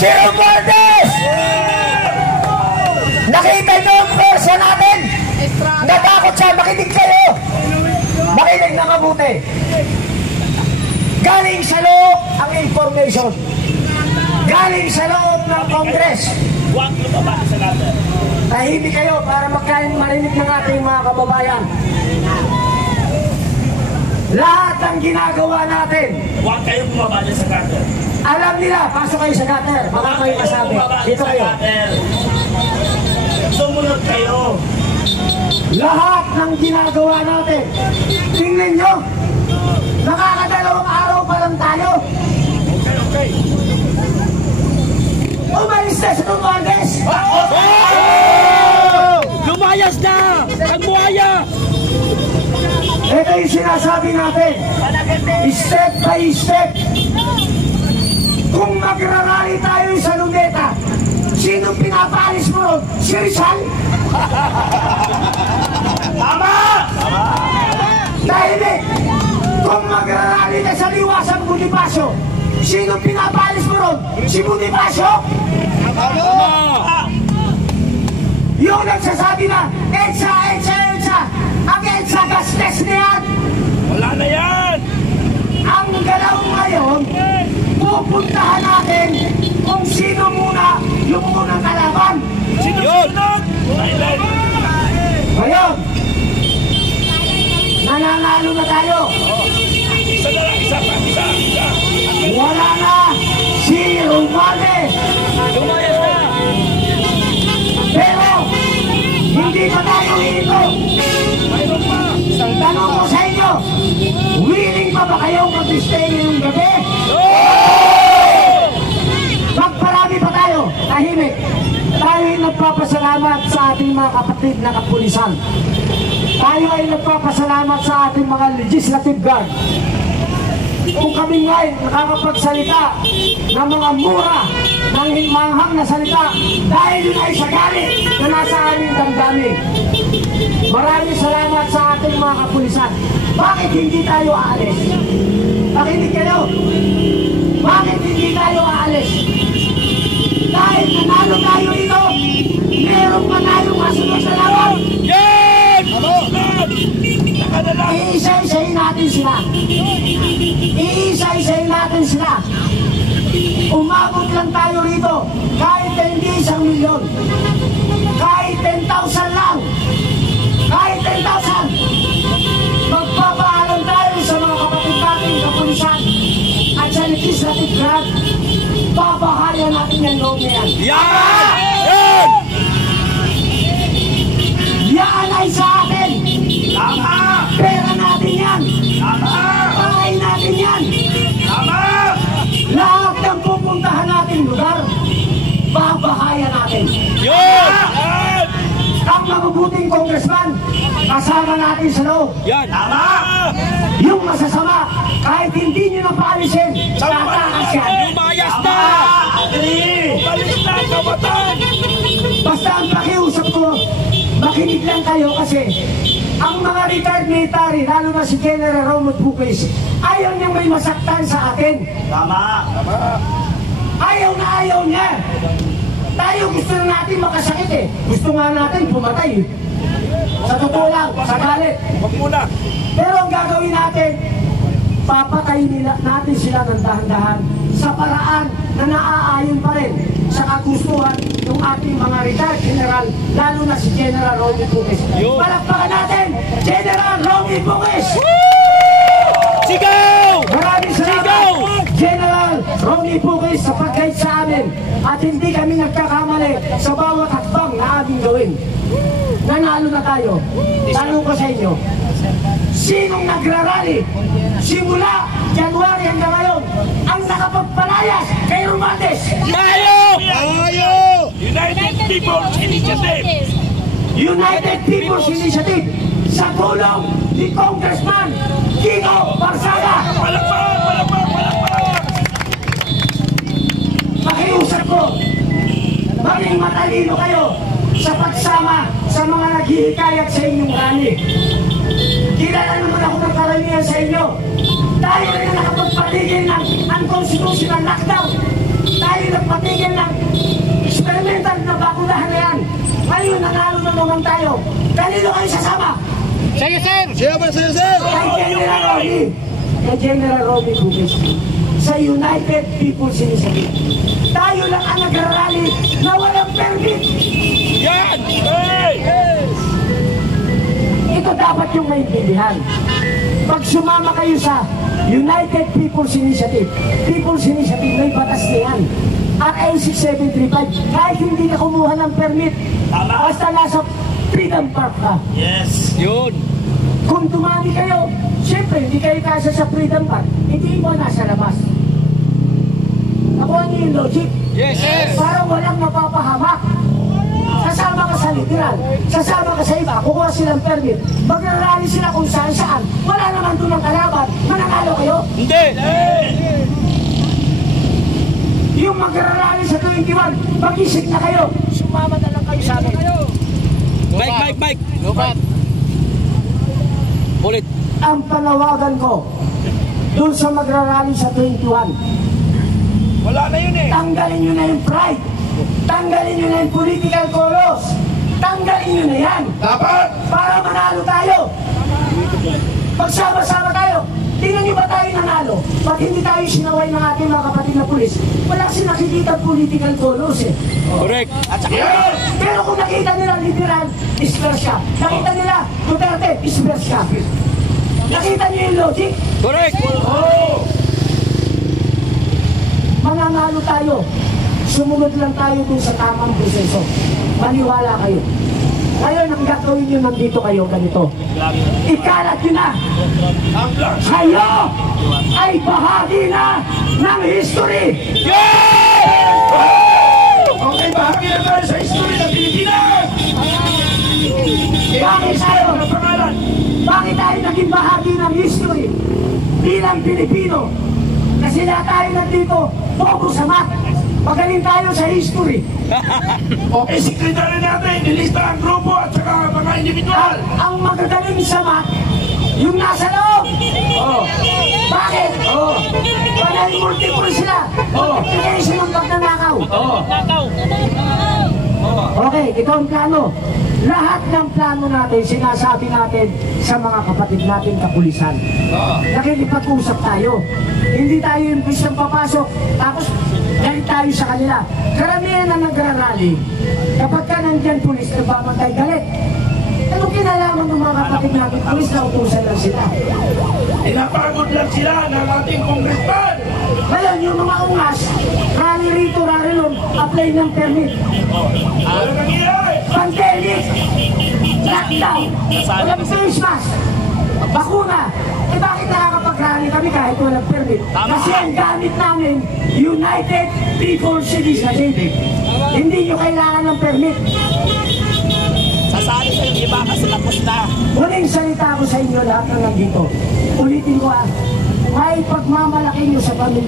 Si Romualdez! Nakita nyo ang persa natin? Natakot siya, makinig kayo! Makinig na mabuti! Galing sa loob ang information. Galing sa loob ng Congress. Huwag lumabas sa natin. Tahimik kayo para marinig ng ating mga kababayan. Lahat ng ginagawa natin. Huwag kayong bumaba sa gutter. Alam nila, pasok kayo sa gutter. Baka kayo masabi. Dito kayo. Sumunod kayo. Lahat ng ginagawa natin. Tingnan nyo. Nakakadalawang araw pa lang tayo. Okay. Umalis na sa Romualdez. Lumayas na! Ang buhaya! Ito yung sinasabi natin. Step by step. Kung magrarally tayo sa Luneta, sinong pinapalis mo ron? Si Rizal? Tama! Dahil kung magrarally na sa Liwasang Bonifacio, sinong pinapalis mo ron? Si Bonifacio? Yung nagsasabi na, EDSA! Ang EDSA gastes na yan! Wala na yan! Ang galaw ngayon, pupuntahan natin kung sino muna yung unang kalaban. Sino sunod? Ngayon, nananalo na tayo. Isa na lang, isa. Wala na si Romualdez. Lumayas na! Pero, hindi pa tayo hinito. Mayroon pa! Tanong ko sa inyo, willing pa ba kayong mag-stay ngayong gabi? Magparami pa tayo, tahimik. Tayo ay nagpapasalamat sa ating mga kapatid na kapulisan. Tayo ay nagpapasalamat sa ating mga legislative guard. Kung kami ngayon nakakapagsalita ng mga mura, ng hingmanghang na salita, dahil yun ay sa galit na nasa aming damdamin. Maraming salamat sa ating mga kapulisan. Bakit hindi tayo aalis? Pakinig kayo. Bakit hindi tayo aalis? Dahil nanalo tayo ito, meron pa tayong masunod sa laban. Yan! Iisa-isahin natin sila. Iisa-isahin natin sila. Umabot lang tayo rito, kahit hindi 1 milyon. Kahit 10,000 lang. Kahit 10,000. Magpapaalam tayo sa mga kapatid natin kapulisan at sa legislative grant. Babahayan natin yan loob na yan. Yan! Yan! Yan ay sa atin. Tama! Pera natin yan. Tama! Pakain natin yan. Tama! Lahat ng pupuntahan natin lugar, babahayan natin. Yan! Ang mabubuting congressman, kasama natin sa loob. Yan! Tama! Yung masasama, kahit hindi nyo na paalisin, tatakas yan. Lumayas na! Umalis na, kabatan! Basta ang pakiusap ko, makinig lang kayo kasi ang mga retired military, lalo na si General Romeo Puques, ayaw niyang may masaktan sa atin. Tama! Tama! Ayaw na ayaw niya. Tayo gusto na natin makasakit eh. Gusto nga natin pumatay. Sa totoo lang, sa galit. Huwag muna! Pero ang gagawin natin, papatayin natin sila ng dahan-dahan sa paraan na naaayon pa rin sa kagustuhan ng ating mga retired general, lalo na si General Romeo Puques. Palakpakan natin, General Romeo Puques! Sigaw! Maraming salamat, General Romeo Puques, sa pag-guide sa amin at hindi kami nagkakamali sa bawat hakbang na aming gawin. Nanalo na tayo. Tanong ko sa inyo, sinong nagrarally simula January hanggang ngayon ang nakapagpalayas kay Romualdez? Tayo! Tayo! United People's Initiative! United People's Initiative sa tulong ni Congressman Kiko Barsaga. Palakpak! Palakpak! Palakpak! Pakiusap ko, maging matalino kayo sa pagsama sa mga naghihikayat sa inyong rally. Kilala naman ako ng karamihan sa inyo. Tayo rin nakapagpatigil ng unconstitutional lockdown. Tayo nagpatigil napunahan na yan. Ngayon, nanalo na naman tayo. Kanino kayo sasama? Sa'yo, sir! Kay General Romy. Kay General Romy Bugis. Sa United People's Initiative. Tayo lang ang nagrarally na walang permit. Yan! Ito dapat yung maintindihan. Pag sumama kayo sa United People's Initiative, may batas na yan. RA 6735, kahit hindi ka kumuha ng permit, Tama. basta nasa Freedom Park ka. Yes. Yun! Kung tumami kayo, siyempre hindi kayo kasa sa Freedom Park, hindi mo nasa labas. Nakuha niyo yung logic? Yes, sir! Parang walang mapapahamak. Sasama ka sa literal, sasama ka sa iba, kukuha silang permit, magrarally sila kung saan-saan, wala naman doon ang kalaban, mananalo kayo. Hindi! Yung magrarally sa 21, mag-isip na kayo, sumama na lang kayo sa amin. Mike! Lupat! Ulit! Ang panawagan ko, doon sa magrarally sa 21, Wala na yun eh. tanggalin nyo na yung pride, tanggalin nyo na yung political colors, tanggalin nyo na yan. Dapat. Para manalo tayo. Pagsama-sama tayo. Tingnan nyo ba tayo nanalo? Pag hindi tayo sinaway ng ating mga kapatid na pulis, wala kasi nakikita political colors eh. Correct! Yes. Pero kung nakita nila literal, isper siya. Nakita nila Duterte, isper siya. Nakita nyo yung logic? Correct! Oh. Mananalo tayo. Sumunod lang tayo dun sa tamang proseso. Maniwala kayo. Ngayon, ang gagawin nyo nandito kayo ganito. Ikalat nyo na. Kayo ay bahagi na ng history. Okay, bahagi na tayo sa history ng Pilipinas. Bakit tayo? Ang pangalan. Bakit tayo naging bahagi ng history bilang Pilipino? Kasi na tayo nandito, bobo sa math. Magaling tayo sa history. Okay, sekretary natin, nilista ang grupo at saka mga individual. Ang magagaling sa math, yung nasa loob. Oh. Bakit? Oh. Panay multiple sila. Multiplication ng pagnanakaw. Oh. Okay, ito ang plano. Lahat ng plano natin, sinasabi natin sa mga kapatid natin kapulisan. Nakikipag-usap tayo. Hindi tayo yung pisang papasok, tapos galit tayo sa kanila. Karamihan na nagrarally, kapag ka nandyan pulis, nagbabantay galit. Anong kinalaman ng mga kapatid natin pulis na utusan lang sila? Pinapagod lang sila ng ating congressman. Ngayon, yung mga ungas, rally rito, rally ron, apply ng permit. Ano nangyayari? Pandemic, lockdown, walang face mask, bakuna. Eh bakit nakakapag-rally kami kahit walang permit? Kasi ang gamit namin, United People's Initiative. Hindi nyo kailangan ng permit. Sasali sa yung iba kasi tapos na. Huling salita ko sa inyo lahat ng nandito. Ulitin ko may pagmamalaki nyo sa pamilya.